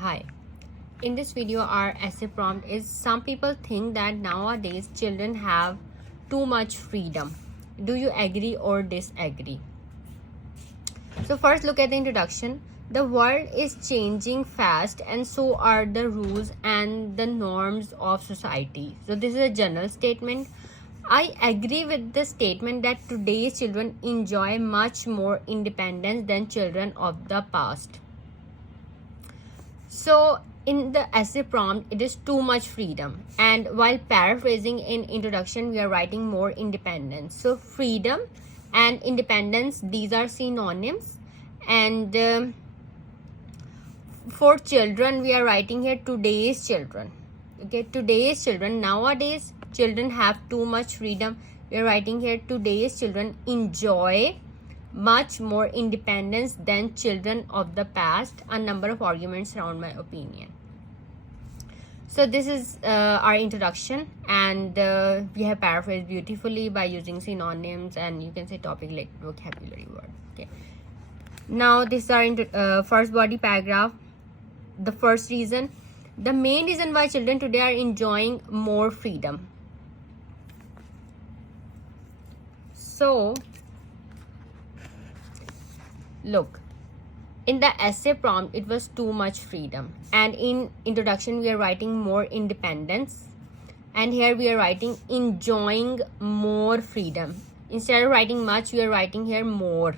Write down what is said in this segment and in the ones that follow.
Hi. In this video, our essay prompt is: some people think that nowadays children have too much freedom. Do you agree or disagree? So first, look at the introduction. The world is changing fast and so are the rules and the norms of society. So this is a general statement. I agree with the statement that today's children enjoy much more independence than children of the past. So in the essay prompt, it is too much freedom, and while paraphrasing in introduction, we are writing more independence. So freedom and independence, these are synonyms, and for children, we are writing here today's children. Okay, today's children, nowadays children have too much freedom. We are writing here today's children enjoy much more independence than children of the past. A number of arguments around my opinion. So this is our introduction, and we have paraphrased beautifully by using synonyms and you can say topic like vocabulary word. Okay, now this is our first body paragraph. The first reason, the main reason why children today are enjoying more freedom. So look, in the essay prompt, it was too much freedom, and in introduction, we are writing more independence, and here we are writing enjoying more freedom. Instead of writing much, we are writing here more,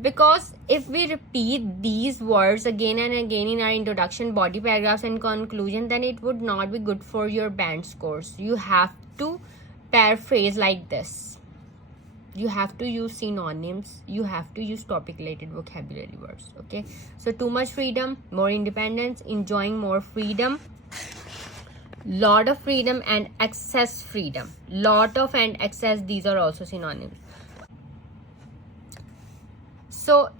because if we repeat these words again and again in our introduction, body paragraphs and conclusion, then it would not be good for your band scores. You have to paraphrase like this. You have to use synonyms, you have to use topic related vocabulary words. Okay, so too much freedom, more independence, enjoying more freedom, lot of freedom, and excess freedom. Lot of and excess, these are also synonyms. So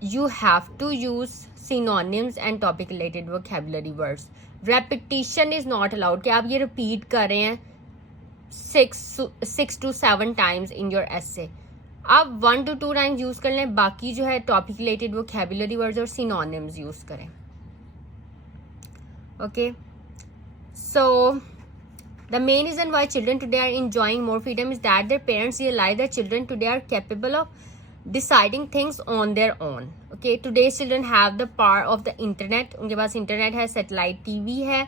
you have to use synonyms and topic related vocabulary words. Repetition is not allowed कि आप ये repeat कर रहे हैं 6 to 7 times in your essay. आप 1 to 2 times use कर लें, बाकी जो है टॉपिक रिलेटेड वोकैबुलरी वर्ड्स और सिनोनिम्स यूज करें. Okay, so the main reason why children today are enjoying more freedom is that their parents realize that children today are capable of deciding things on their own. Okay, today's children have the power of the internet. उनके पास internet है, satellite TV है.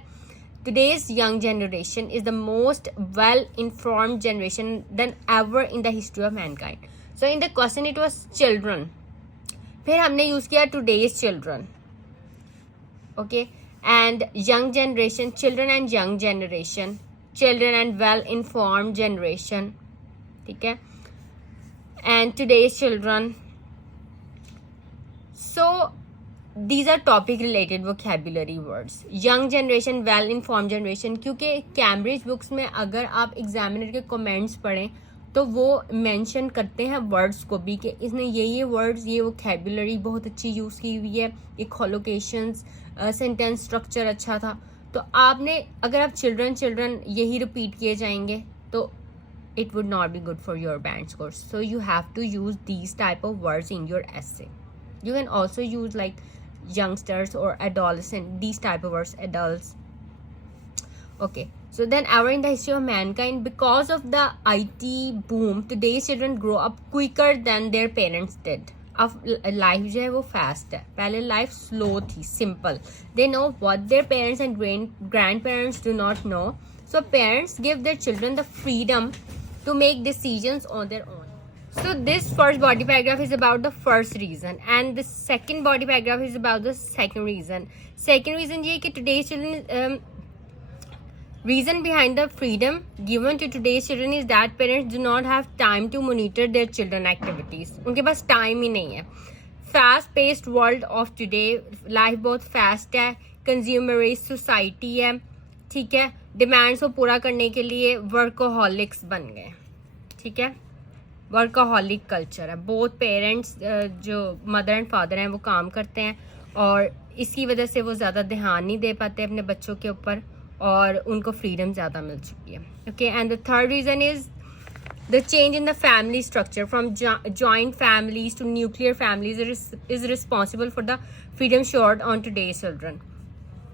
Today's young generation is the most well-informed generation than ever in the history of mankind. So in the question it was children. फिर हमने use किया today's children. Okay, and young generation, children and young generation, children and well-informed generation. ठीक है, and today's children. So these are topic related vocabulary words. Young generation, well informed generation. क्योंकि Cambridge books में अगर आप examiner के comments पढ़ें तो वो मेंशन करते हैं वर्ड्स को भी कि इसने ये वर्ड्स, ये वोकैबुलरी बहुत अच्छी यूज़ की हुई है, ये कोलोकेशंस, सेंटेंस स्ट्रक्चर अच्छा था. तो आपने अगर आप चिल्ड्रन यही रिपीट किए जाएंगे तो it would not be good for your band scores. So you have to use these type of words in your essay. You can also use like youngsters or adolescent, these type of words, adults. Okay, so then ever in the history of mankind, because of the IT boom, today's children grow up quicker than their parents did. अब life जो है वो fast है, पहले life slow थी, simple. They know what their parents and grand parents do not know. So parents give their children the freedom to make decisions on their own. So this first body paragraph is about the first reason, and the second body paragraph is about the second reason. Second reason ये कि today's children, reason behind the freedom given to today's children is that parents do not have time to monitor their children activities. उनके पास time ही नहीं है. Fast paced world of today, life बहुत fast है, consumerist society है, ठीक है, demands को पूरा करने के लिए वर्कोहॉलिक्स बन गए. ठीक है, वर्कोहॉलिक कल्चर है. बोथ पेरेंट्स, जो मदर एंड फादर हैं, वो काम करते हैं और इसकी वजह से वो ज़्यादा ध्यान नहीं दे पाते अपने बच्चों के ऊपर और उनको फ्रीडम ज़्यादा मिल चुकी है. Okay, and the third reason is The change in the family structure from joint families to nuclear families is responsible for the freedom short on today's children.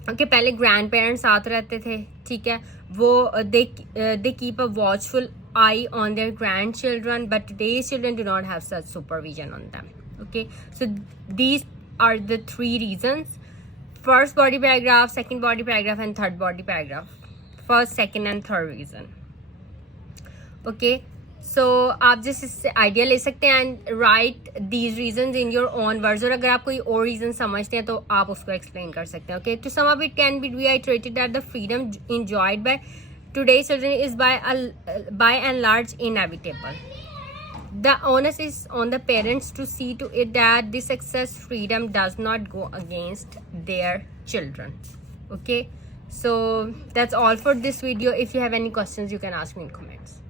Okay, पहले ग्रैंड पेरेंट्स साथ रहते थे, ठीक है, वो they keep a watchful eye on their grandchildren, but today's children do not have such supervision on them. Okay, so these are the 3 reasons: first body paragraph, second body paragraph, and third body paragraph. First, second, and third reason. Okay, so आप जिस इससे idea ले सकते हैं and right these reasons in your own words, और अगर आप कोई और रीजन समझते हैं तो आप उसको एक्सप्लेन कर सकते हैं. Okay, to sum up it can be reiterated that the freedom enjoyed by today's children is by and large inevitable. The onus is on the parents to see to it that this excess freedom does not go against their children. Okay, so that's all for this video. If you have any questions, you can ask me in comments.